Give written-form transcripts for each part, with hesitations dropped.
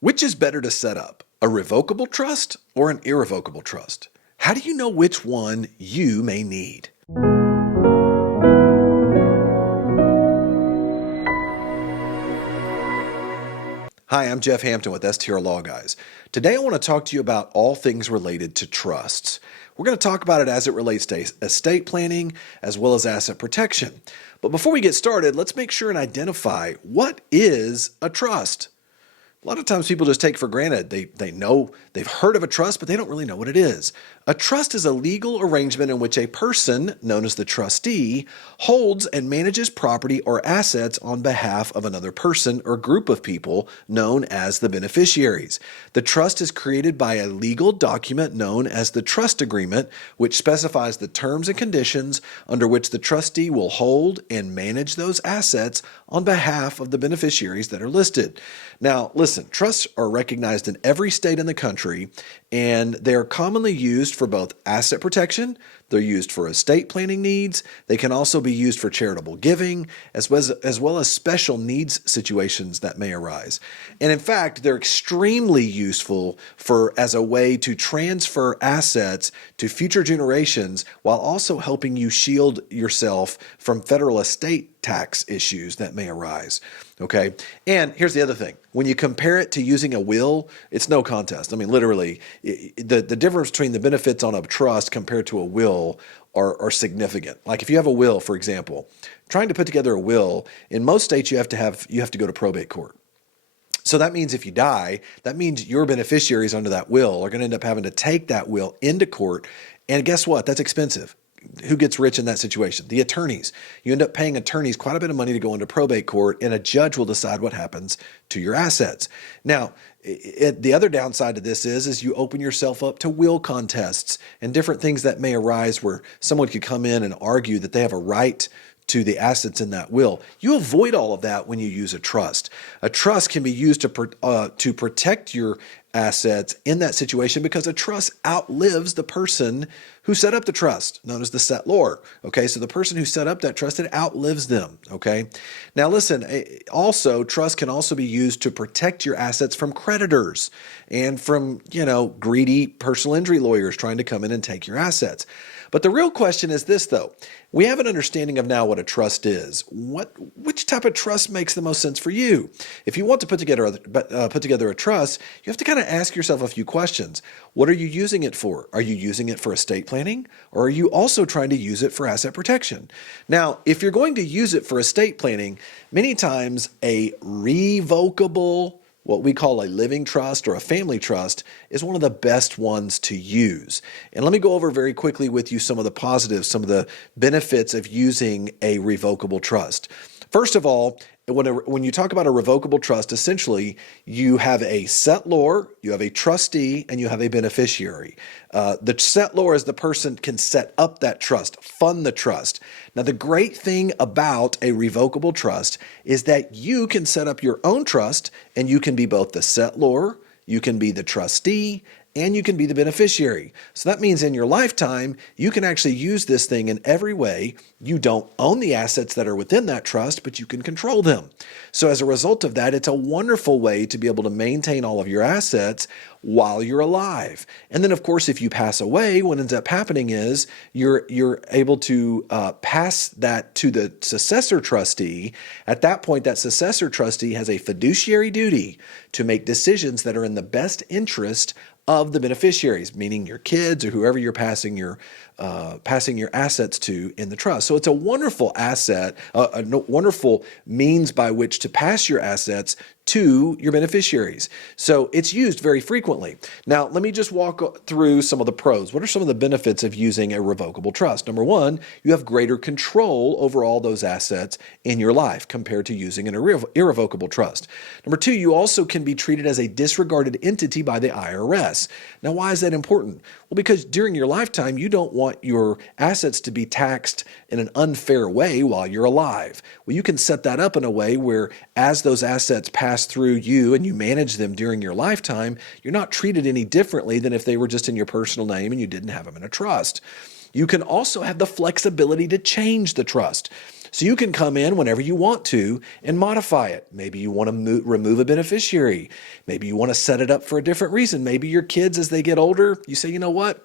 Which is better to set up, a revocable trust or an irrevocable trust? How do you know which one you may need? Hi, I'm Jeff Hampton with STR Law Guys. Today I want to talk to you about all things related to trusts. We're going to talk about it as it relates to estate planning as well as asset protection. But before we get started, let's make sure and identify what is a trust. A lot of times people just take for granted. They know, they've heard of a trust, but they don't really know what it is. A trust is a legal arrangement in which a person, known as the trustee, holds and manages property or assets on behalf of another person or group of people known as the beneficiaries. The trust is created by a legal document known as the trust agreement, which specifies the terms and conditions under which the trustee will hold and manage those assets on behalf of the beneficiaries that are listed. Now, listen, trusts are recognized in every state in the country, and they are commonly used for both asset protection, they're used for estate planning needs, they can also be used for charitable giving, as well as special needs situations that may arise. And in fact, they're extremely useful as a way to transfer assets to future generations while also helping you shield yourself from federal estate tax issues that may arise. Okay. And here's the other thing. When you compare it to using a will, it's no contest. I mean, literally, the difference between the benefits on a trust compared to a will are significant. Like if you have a will, for example, trying to put together a will, in most states you have to go to probate court. So that means if you die, that means your beneficiaries under that will are going to end up having to take that will into court. And guess what? That's expensive. Who gets rich in that situation? The attorneys. You end up paying attorneys quite a bit of money to go into probate court, and a judge will decide what happens to your assets. Now, the other downside to this is you open yourself up to will contests and different things that may arise where someone could come in and argue that they have a right to the assets in that will. You avoid all of that when you use a trust. A trust can be used to protect your assets in that situation because a trust outlives the person who set up the trust, known as the settlor. Okay, so the person who set up that trust, it outlives them. Okay, now listen, also trust can also be used to protect your assets from creditors and from, greedy personal injury lawyers trying to come in and take your assets. But the real question is this, though. We have an understanding of now what a trust is. Which type of trust makes the most sense for you? If you want to put together a trust, you have to kind of ask yourself a few questions. What are you using it for? Are you using it for estate planning? Or are you also trying to use it for asset protection? Now, if you're going to use it for estate planning, many times a revocable, what we call a living trust or a family trust, is one of the best ones to use. And let me go over very quickly with you some of the positives, some of the benefits of using a revocable trust. First of all, when you talk about a revocable trust, essentially you have a settlor, you have a trustee, and you have a beneficiary. The settlor is the person can set up that trust, fund the trust. Now, the great thing about a revocable trust is that you can set up your own trust, and you can be both the settlor, you can be the trustee, and you can be the beneficiary. So that means in your lifetime, you can actually use this thing in every way. You don't own the assets that are within that trust, but you can control them. So as a result of that, it's a wonderful way to be able to maintain all of your assets while you're alive. And then, of course, if you pass away, what ends up happening is you're able to pass that to the successor trustee. At that point, that successor trustee has a fiduciary duty to make decisions that are in the best interest of the beneficiaries, meaning your kids or whoever you're passing your assets to in the trust. So it's a wonderful asset, a wonderful means by which to pass your assets to your beneficiaries. So it's used very frequently. Now, let me just walk through some of the pros. What are some of the benefits of using a revocable trust? Number one, you have greater control over all those assets in your life compared to using an irrevocable trust. Number two, you also can be treated as a disregarded entity by the IRS. Now, why is that important? Well, because during your lifetime, you don't want your assets to be taxed in an unfair way while you're alive. Well, you can set that up in a way where as those assets pass through you and you manage them during your lifetime, you're not treated any differently than if they were just in your personal name and you didn't have them in a trust. You can also have the flexibility to change the trust. So you can come in whenever you want to and modify it. Maybe you want to remove a beneficiary. Maybe you want to set it up for a different reason. Maybe your kids, as they get older, you say, you know what?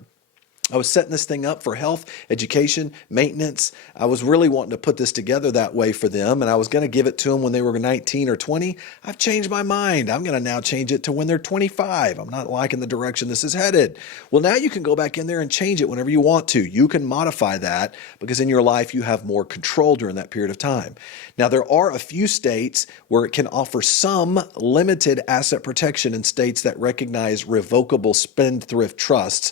I was setting this thing up for health, education, maintenance. I was really wanting to put this together that way for them, and I was going to give it to them when they were 19 or 20. I've changed my mind. I'm going to now change it to when they're 25. I'm not liking the direction this is headed. Well, now you can go back in there and change it whenever you want to. You can modify that because in your life you have more control during that period of time. Now, there are a few states where it can offer some limited asset protection in states that recognize revocable spendthrift trusts,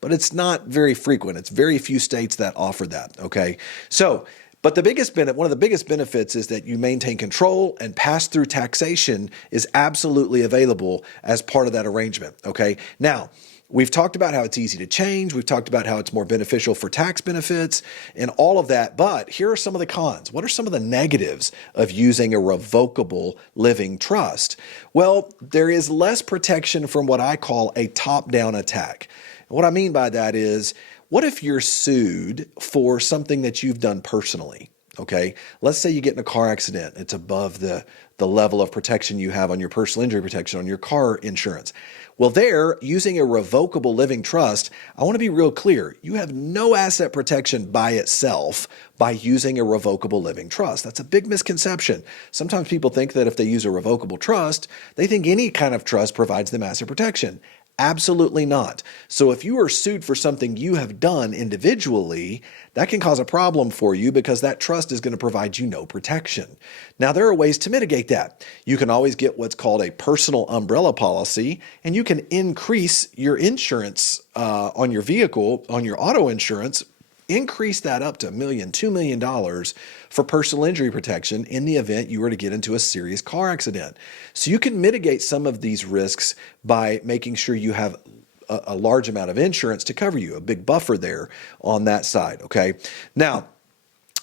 but it's not very frequent. It's very few states that offer that, okay? So, but one of the biggest benefits is that you maintain control, and pass-through taxation is absolutely available as part of that arrangement, okay? Now, we've talked about how it's easy to change. We've talked about how it's more beneficial for tax benefits and all of that, but here are some of the cons. What are some of the negatives of using a revocable living trust? Well, there is less protection from what I call a top-down attack. What I mean by that is, what if you're sued for something that you've done personally? Okay, let's say you get in a car accident. It's above the level of protection you have on your personal injury protection on your car insurance. Well, there, using a revocable living trust, I want to be real clear. You have no asset protection by itself by using a revocable living trust. That's a big misconception. Sometimes people think that if they use a revocable trust, they think any kind of trust provides them asset protection. Absolutely not. So if you are sued for something you have done individually, that can cause a problem for you because that trust is going to provide you no protection. Now, there are ways to mitigate that. You can always get what's called a personal umbrella policy, and you can increase your insurance on your vehicle, on your auto insurance, increase that up to $1 million, $2 million for personal injury protection in the event you were to get into a serious car accident. So you can mitigate some of these risks by making sure you have a large amount of insurance to cover you, a big buffer there on that side, okay? Now,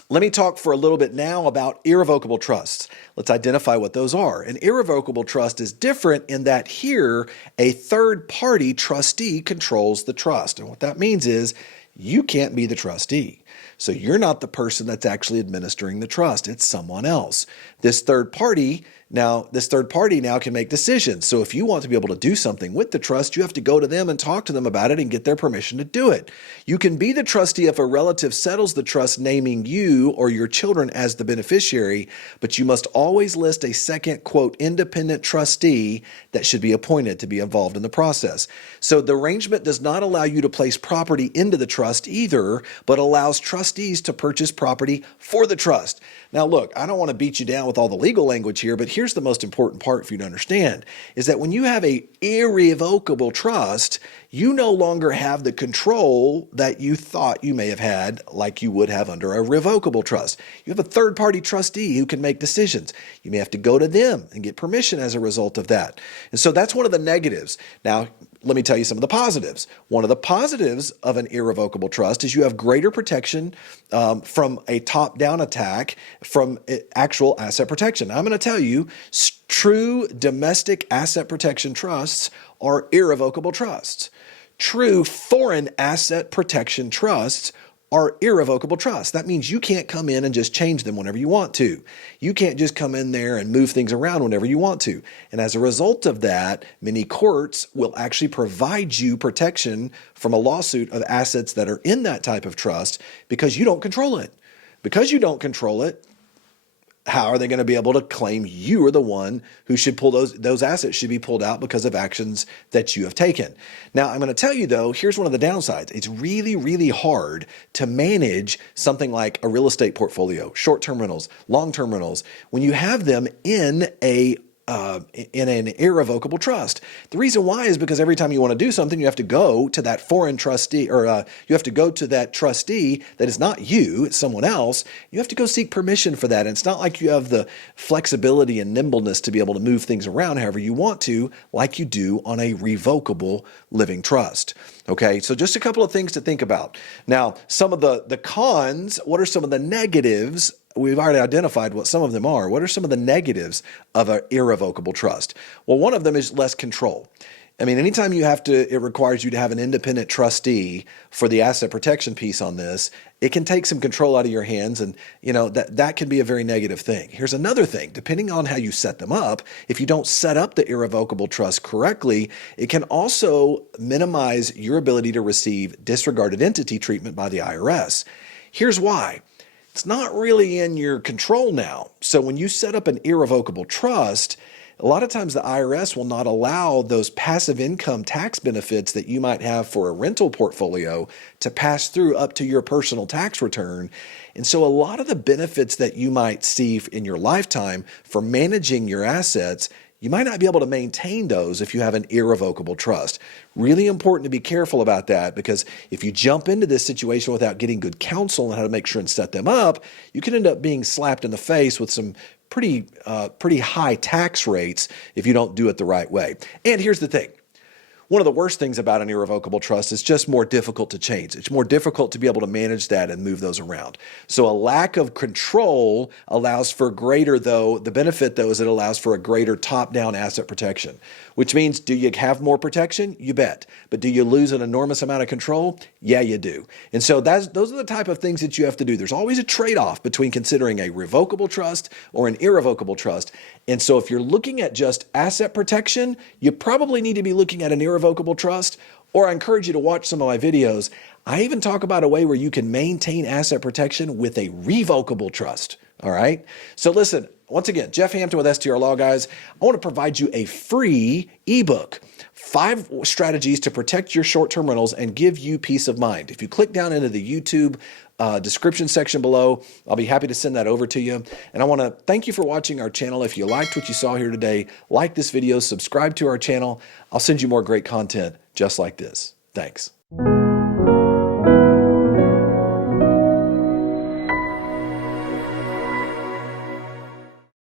let me talk for a little bit now about irrevocable trusts. Let's identify what those are. An irrevocable trust is different in that here, a third-party trustee controls the trust. And what that means is you can't be the trustee. So you're not the person that's actually administering the trust. It's someone else. This third party now can make decisions. So if you want to be able to do something with the trust, you have to go to them and talk to them about it and get their permission to do it. You can be the trustee if a relative settles the trust naming you or your children as the beneficiary, but you must always list a second, quote, independent trustee that should be appointed to be involved in the process. So the arrangement does not allow you to place property into the trust either, but allows trustees to purchase property for the trust. Now, look, I don't want to beat you down with all the legal language here, but here's the most important part for you to understand, is that when you have an irrevocable trust, you no longer have the control that you thought you may have had like you would have under a revocable trust. You have a third-party trustee who can make decisions. You may have to go to them and get permission as a result of that. And so that's one of the negatives. Now, let me tell you some of the positives. One of the positives of an irrevocable trust is you have greater protection from a top-down attack from actual asset protection. I'm going to tell you, true domestic asset protection trusts are irrevocable trusts. True foreign asset protection trusts are irrevocable trusts. That means you can't come in and just change them whenever you want to. You can't just come in there and move things around whenever you want to. And as a result of that, many courts will actually provide you protection from a lawsuit of assets that are in that type of trust because you don't control it. Because you don't control it, how are they going to be able to claim you are the one who should pull those assets should be pulled out because of actions that you have taken? Now, I'm going to tell you, though, here's one of the downsides. It's really, really hard to manage something like a real estate portfolio, short-term rentals, long-term rentals, when you have them in an irrevocable trust. The reason why is because every time you want to do something, you have to go to that foreign trustee, or you have to go to that trustee that is not you, it's someone else. You have to go seek permission for that. And it's not like you have the flexibility and nimbleness to be able to move things around however you want to, like you do on a revocable living trust. Okay, so just a couple of things to think about. Now, some of the cons, what are some of the negatives? We've already identified what some of them are. What are some of the negatives of an irrevocable trust? Well, one of them is less control. I mean, anytime it requires you to have an independent trustee for the asset protection piece on this, it can take some control out of your hands, and that can be a very negative thing. Here's another thing: depending on how you set them up, if you don't set up the irrevocable trust correctly, it can also minimize your ability to receive disregarded entity treatment by the IRS. Here's why. It's not really in your control now. So when you set up an irrevocable trust, a lot of times the IRS will not allow those passive income tax benefits that you might have for a rental portfolio to pass through up to your personal tax return. And so a lot of the benefits that you might see in your lifetime for managing your assets, you might not be able to maintain those if you have an irrevocable trust. Really important to be careful about that, because if you jump into this situation without getting good counsel on how to make sure and set them up, you can end up being slapped in the face with some pretty high tax rates if you don't do it the right way. And here's the thing. One of the worst things about an irrevocable trust is just more difficult to change. It's more difficult to be able to manage that and move those around. So a lack of control allows for the benefit though is it allows for a greater top-down asset protection, which means, do you have more protection? You bet. But do you lose an enormous amount of control? Yeah, you do. And so those are the type of things that you have to do. There's always a trade-off between considering a revocable trust or an irrevocable trust. And so if you're looking at just asset protection, you probably need to be looking at an irrevocable trust, or I encourage you to watch some of my videos. I even talk about a way where you can maintain asset protection with a revocable trust. All right. So listen, once again, Jeff Hampton with STR Law Guys. I want to provide you a free ebook, 5 strategies to protect your short-term rentals and give you peace of mind. If you click down into the YouTube description section below, I'll be happy to send that over to you. And I want to thank you for watching our channel. If you liked what you saw here today, like this video, subscribe to our channel. I'll send you more great content just like this. Thanks.